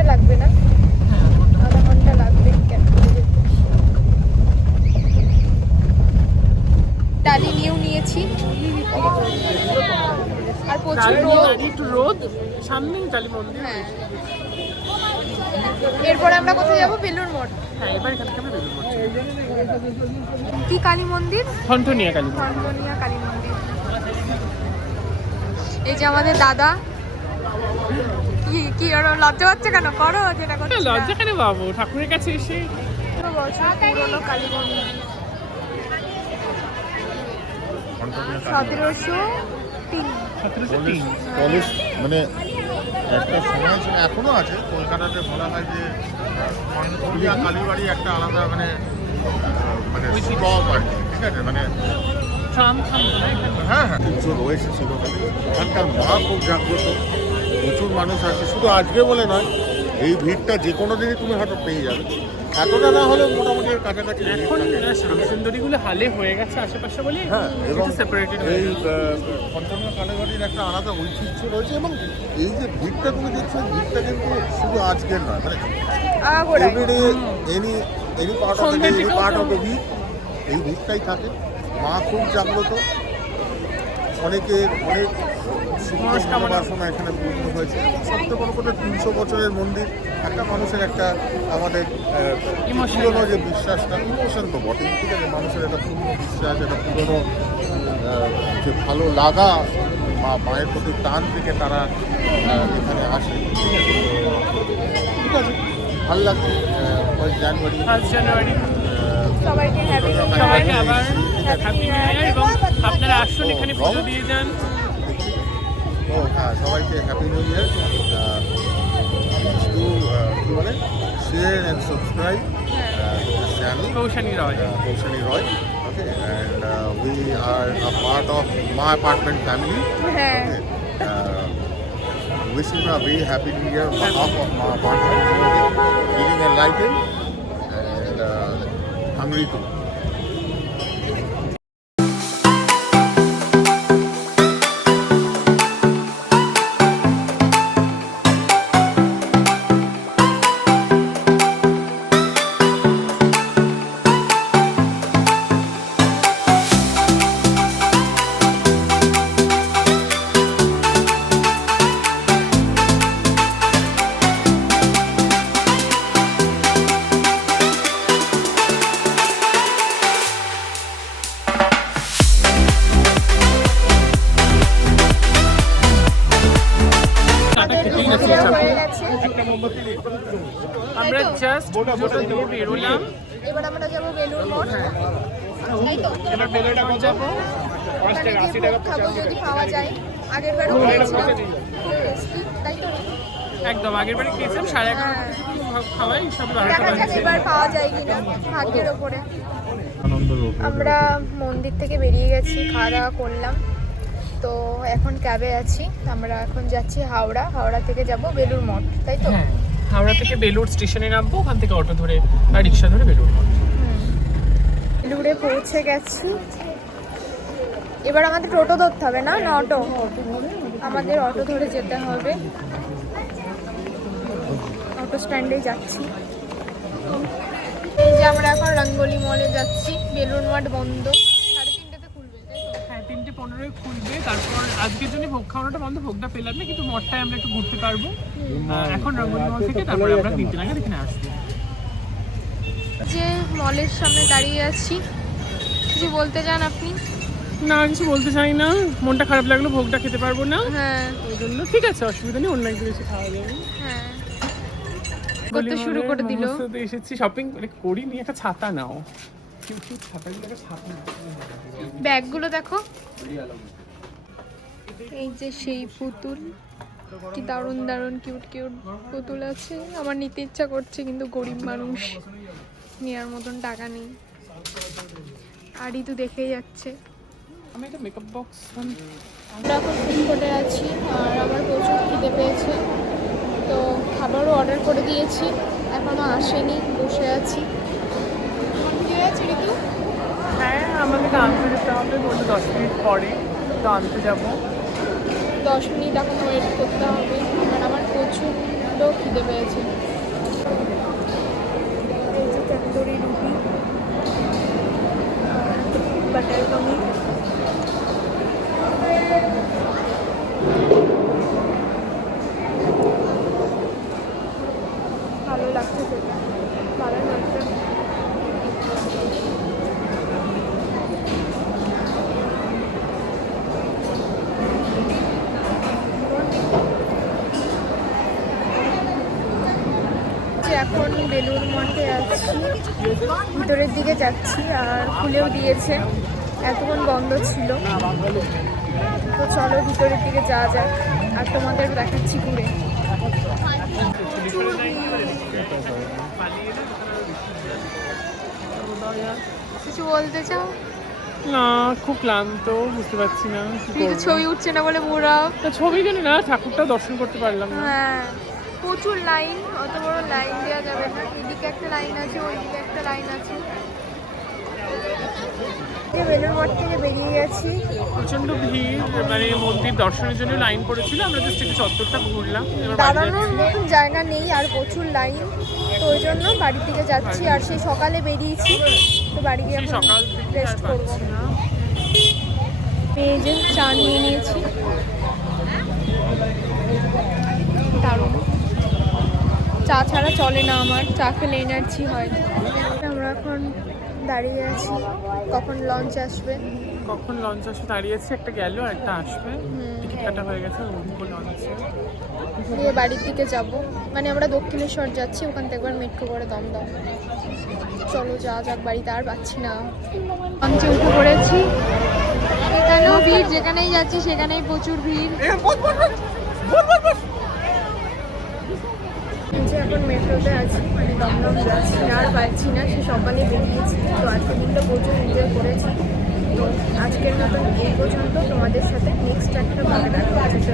ঘন্টা লাগবে না? আধা ঘন্টা লাগবে ক্যাম্পে যেতে। ডালি নিয়েও নিয়েছি আর প্রচুর রোদ সামনেই কালী মন্দির। হ্যাঁ, এরপরে আমরা কোথায় যাবো? বেলুড় মঠ। হ্যাঁ, এবার এখান থেকে আমরা বেলুড় মঠ। কি কালী মন্দির? ঠনঠনিয়া কালী মন্দির। ঠনঠনিয়া কালী মন্দির। এই যে আমাদের দাদা। কি ওরা লজ্জা পাচ্ছে কেন? করো যেটা করছো। লজ্জা কেন বাবু, ঠাকুরের কাছে এসে। পুরোনো কালী মন্দির 1703। মানে একটা সময় ছিল, এখনো আছে কলকাতাতে, বলা হয় যে ঠনঠনিয়া কালীবাড়ি একটা আলাদা মানে স্টপ আর কি, ঠিক আছে, মানে হ্যাঁ কিছু রয়েছে ছিল। এখানকার মা খুব জাগ্রত, প্রচুর মানুষ আসে, শুধু আজকে বলে নয়, এই ভিড়টা যে কোনো দিনই তুমি হয়তো পেয়ে যাবে। এতটা না হলেও মোটামুটি এর কাছাকাছি এখন শ্যামসুন্দরীগুলো হালে হয়ে গেছে আশেপাশে বলে। হ্যাঁ, এবং সেপারেটেড এই ঠনঠনিয়া কালীবাড়ির একটা আলাদা ঐতিহ্য রয়েছে। এবং এই যে ভিড়টা তুমি দেখছো, ভিড়টা কিন্তু শুধু আজকের নয়, মানে everyday any part of the week এই ভিড়টাই থাকে। মা খুব জাগ্রত, অনেক শুভকামনা এখানে পূর্ণ হয়েছে। সবথেকে বড় কথা, 300 বছরের মন্দির, একটা মানুষের একটা আমাদের পুরনো যে বিশ্বাসটা, ইমোশন তো বটেই, ঠিক আছে, মানুষের একটা পুরনো বিশ্বাস, একটা পুরনো যে ভালো লাগা, মায়ের প্রতি টান থেকে তারা এখানে আসে। ঠিক আছে, ভালো লাগছে। 1 জানুয়ারি সবাইকে আবার হ্যাপি নিউ ইয়ার, এবং আপনারা আসুন এখানে পুজো দিয়ে যান। হ্যাঁ, সবাইকে হ্যাপি নিউ ইয়ার। কি বলে, share and subscribe channel Koushani Roy. Okay, and we are a part of my apartment family. হ্যাঁ, wishing a very happy new year on behalf of my apartment, feeling enlightened and hungry too. আমরা just পুজোটা দিয়ে বেরোলাম। এবার আমরা যাবো বেলুড় মঠ। তাই তো? এবার বেলুড় মঠ যাবো। খাবো যদি পাওয়া যায়। আগের বারও খেয়েছিলাম, তাই তো? একদম আগের বারে খেয়েছিলাম 11:30 খাওয়াই সব। দেখা যাক এবার পাওয়া যায় কিনা, ভাগ্যের ওপরে। আমরা মন্দির থেকে বেরিয়ে গেছি, খাওয়া দাওয়া করলাম, তো এখন ক্যাবে আছি। আমরা এখন যাচ্ছি হাওড়া থেকে যাব বেলুড় মঠ, তাই তো? হাওড়া থেকে বেলুড় স্টেশনে নামবো, ওখান থেকে অটো ধরে আর রিক্সা ধরে বেলুড় মঠ। বেলুড়ে পৌঁছে গেছি। এবার আমাদের টোটো ধরতে হবে না অটো? আমাদের অটো ধরে যেতে হবে। অটো স্ট্যান্ডে যাচ্ছি। এই যে আমরা এখন রঙ্গোলি মলে যাচ্ছি। বেলুড় মঠ বন্ধ, 3:30তে খুলবে, তাই তো? হ্যাঁ, 3:15 খুলবে। তারপর আজকের জন্য ভোগ খাওয়ানোটা বন্ধ, ভোগটা পেলাম না, কিন্তু মঠটায় আমরা একটু ঘুরতে পারবো এখন রঙ্গোলি মল থেকে। তারপরে আমরা 3টে নাগাদ এখানে আসবো। যে মলের সামনে দাঁড়িয়ে আছি, কিছু বলতে চান আপনি? না, কিছু বলতে চাই না, মনটা খারাপ লাগলো, ভোগটা খেতে পারবো না, হ্যাঁ ওই জন্য। ঠিক আছে, অসুবিধা নেই, অন্য একদিন এসে খাওয়া যাবে। হ্যাঁ, করতে শুরু করে দিল। এসেছি শপিং করিনি, একটা ছাতা নাও। ছাতাগুলো একটা ছাতা নাও। ব্যাগগুলো দেখো, এই যে সেই পুতুল, কি দারুণ দারুণ কিউট পুতুল আছে। আমার নিতে ইচ্ছা করছে, কিন্তু গরিব মানুষ, নেওয়ার মতন টাকা নেই। আর ঋতু দেখেই যাচ্ছে। আমি একটা মেকআপ বক্স। আমরা এখন ফুড কোর্টে আছি, আর আমার প্রচুর খিদে পেয়েছে, তো খাবারও অর্ডার করে দিয়েছি, এখনও আসেনি, বসে আছি। কি আছে ঋতু? হ্যাঁ, আমাদেরকে আনতে যেতে হবে, বলতে 10 মিনিট পরে তো আনতে যাবো। 10 মিনিট এখন ওয়েট করতে হবে, আর আমার প্রচুর খিদে পেয়েছে। লাগছে খেতে, ভালোই লাগছে। এখন বেলুড় মঠে আছি, ভিতরের দিকে যাচ্ছি, আর খুলেও দিয়েছে, এতক্ষণ বন্ধ ছিল। তো চলো ভিতরের দিকে যাওয়া যাক, আর তোমাদের দেখাচ্ছি ঘুরে। কিছু বলতে চাও? না, খুব ক্লান্ত, বুঝতে পারছি না কি কিন্তু করবো। ছবি উঠছে না বলে মোরা। তা ছবি কেন না, ঠাকুরটা দর্শন করতে পারলাম না। হ্যাঁ, প্রচুর লাইন, অত বড় লাইন দেওয়া যাবে না। এদিকে একটা লাইন আছে, ওইদিকে একটা লাইন আছে। বেলুড় মঠ থেকে বেরিয়ে গেছি। প্রচন্ড ভিড়, মানে মন্দির দর্শনের জন্য লাইন পড়েছিল, আমরা জাস্ট একটু চত্বরটা ঘুরলাম, এবার বাড়ি দাঁড়ানোর যাচ্ছি। মতন জায়গা নেই আর প্রচুর লাইন, তো ওই জন্য বাড়ির দিকে যাচ্ছি। আর সেই সকালে বেরিয়েছি, তো বাড়ি গিয়ে সেই এখন সকাল থেকে আর রেস্ট করবো। পাচ্ছি না। এই যে চা নিয়ে নিয়েছি, দারুণ। চা ছাড়া চলে না আমার, চা খেলে এনার্জি হয়। আমরা এখন দাঁড়িয়ে আছি, কখন লঞ্চ আসবে। কখন লঞ্চ আসবে দাঁড়িয়েছে, একটা গেল আর একটা আসবে, টিকিট কাটা হয়ে গেছে, ওদিকে লঞ্চে। দিয়ে বাড়ির দিকে যাব, মানে আমরা দক্ষিণেশ্বর যাচ্ছি, ওখান থেকে একবার মেট্রো করে দমদম। চলো যাওয়া যাক বাড়িতে, আর পাচ্ছি না। লঞ্চে উঠে পড়েছি, এখানেও ভিড়, যেখানেই যাচ্ছি সেখানেই প্রচুর ভিড়। যে এখন মেট্রোতে আছি, মানে দমদম যাচ্ছি, আর পাচ্ছি না। সে সকালে বেরিয়েছি, তো আজকের দিনটা প্রচুর এনজয় করেছি। তো আজকের মতন এই পর্যন্ত, তোমাদের সাথে নেক্সট একটা ভালো দেখা হচ্ছে।